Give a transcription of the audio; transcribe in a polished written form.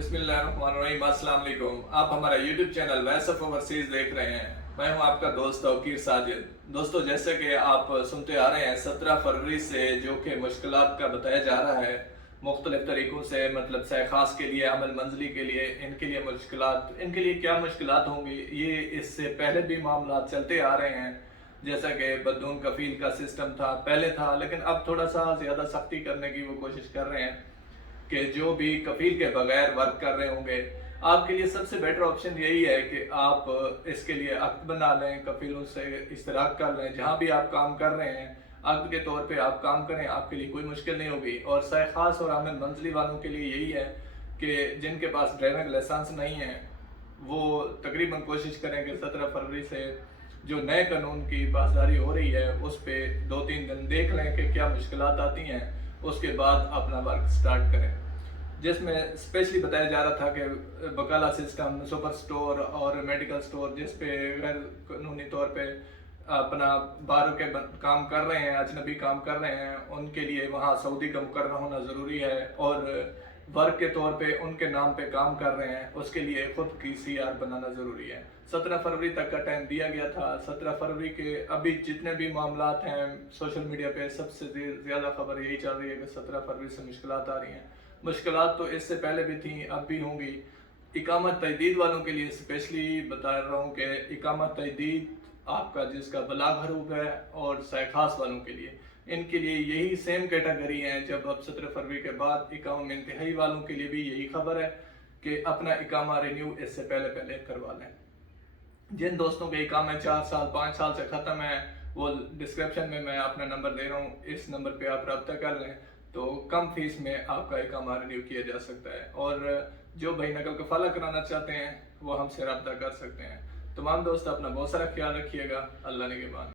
बिस्मिल्लाहिर्रहमानिर्रहीम। अस्सलाम वालेकुम। आप हमारा YouTube channel voice of overseas देख रहे हैं। मैं हूं आपका दोस्त तौकीर साजिद। दोस्तों, जैसे कि आप सुनते आ रहे हैं 17 फरवरी से जो कि मुश्किलात का बताया जा रहा है मुख्तलिफ तरीक़ों से, मतलब सहखास के लिए, अमल मंजली के लिए, इनके लिए मुश्किलात, इनके लिए क्या मुश्किलात होंगी, ये इससे पहले भी मामला चलते आ रहे हैं। जैसा कि बदून कफील का सिस्टम था, पहले था, लेकिन अब थोड़ा सा ज़्यादा सख्ती करने की वो कोशिश कर रहे हैं कि जो भी कफील के बगैर वर्क कर रहे होंगे, आपके लिए सबसे बेटर ऑप्शन यही है कि आप इसके लिए अक्द बना लें, कफीलों से इश्तराक कर लें। जहाँ भी आप काम कर रहे हैं अक्द के तौर पे आप काम करें, आपके लिए कोई मुश्किल नहीं होगी। और सहखास और आमद मंजली वालों के लिए यही है कि जिनके पास ड्राइविंग लाइसेंस नहीं है वो तकरीबन कोशिश करें कि 17 फरवरी से जो नए कानून की पासदारी हो रही है उस पर 2-3 दिन देख लें कि क्या मुश्किलात आती हैं, उसके बाद अपना वर्क स्टार्ट करें। जिसमें स्पेशली बताया जा रहा था कि बकाला सिस्टम, सुपर स्टोर और मेडिकल स्टोर जिस पे गैर कानूनी तौर पे अपना बाहर के काम कर रहे हैं, अजनबी काम कर रहे हैं, उनके लिए वहाँ सऊदी का मुकर्रर होना ज़रूरी है। और वर्क के तौर पे उनके नाम पे काम कर रहे हैं, उसके लिए ख़ुद की CR बनाना ज़रूरी है। 17 फरवरी तक का टाइम दिया गया था। 17 फरवरी के अभी जितने भी मामलात हैं सोशल मीडिया पे सबसे ज़्यादा खबर यही चल रही है कि 17 फरवरी से मुश्किलात आ रही हैं। मुश्किलात तो इससे पहले भी थी, अब भी होंगी। इकामत तजदीद वालों के लिए स्पेशली बता रहा हूँ कि इकामत तजदीद आपका जिसका बलाग हरूब है, और सहखास वालों के लिए, इनके लिए यही सेम कैटेगरी है। जब अब 17 फरवरी के बाद इकामा इंतहाई वालों के लिए भी यही खबर है कि अपना इकामा रिन्यू इससे पहले करवा लें। जिन दोस्तों के इकामे 4 साल 5 साल से ख़त्म है, वो डिस्क्रिप्शन में मैं अपना नंबर दे रहा हूँ, इस नंबर पे आप रब्ता कर लें तो कम फीस में आपका इकामा रिन्यू किया जा सकता है। और जो भाई नकल कफाला कराना चाहते हैं वो हमसे रब्ता कर सकते हैं। तमाम दोस्त अपना बहुत सारा ख्याल रखिएगा। अल्लाह निगहबान।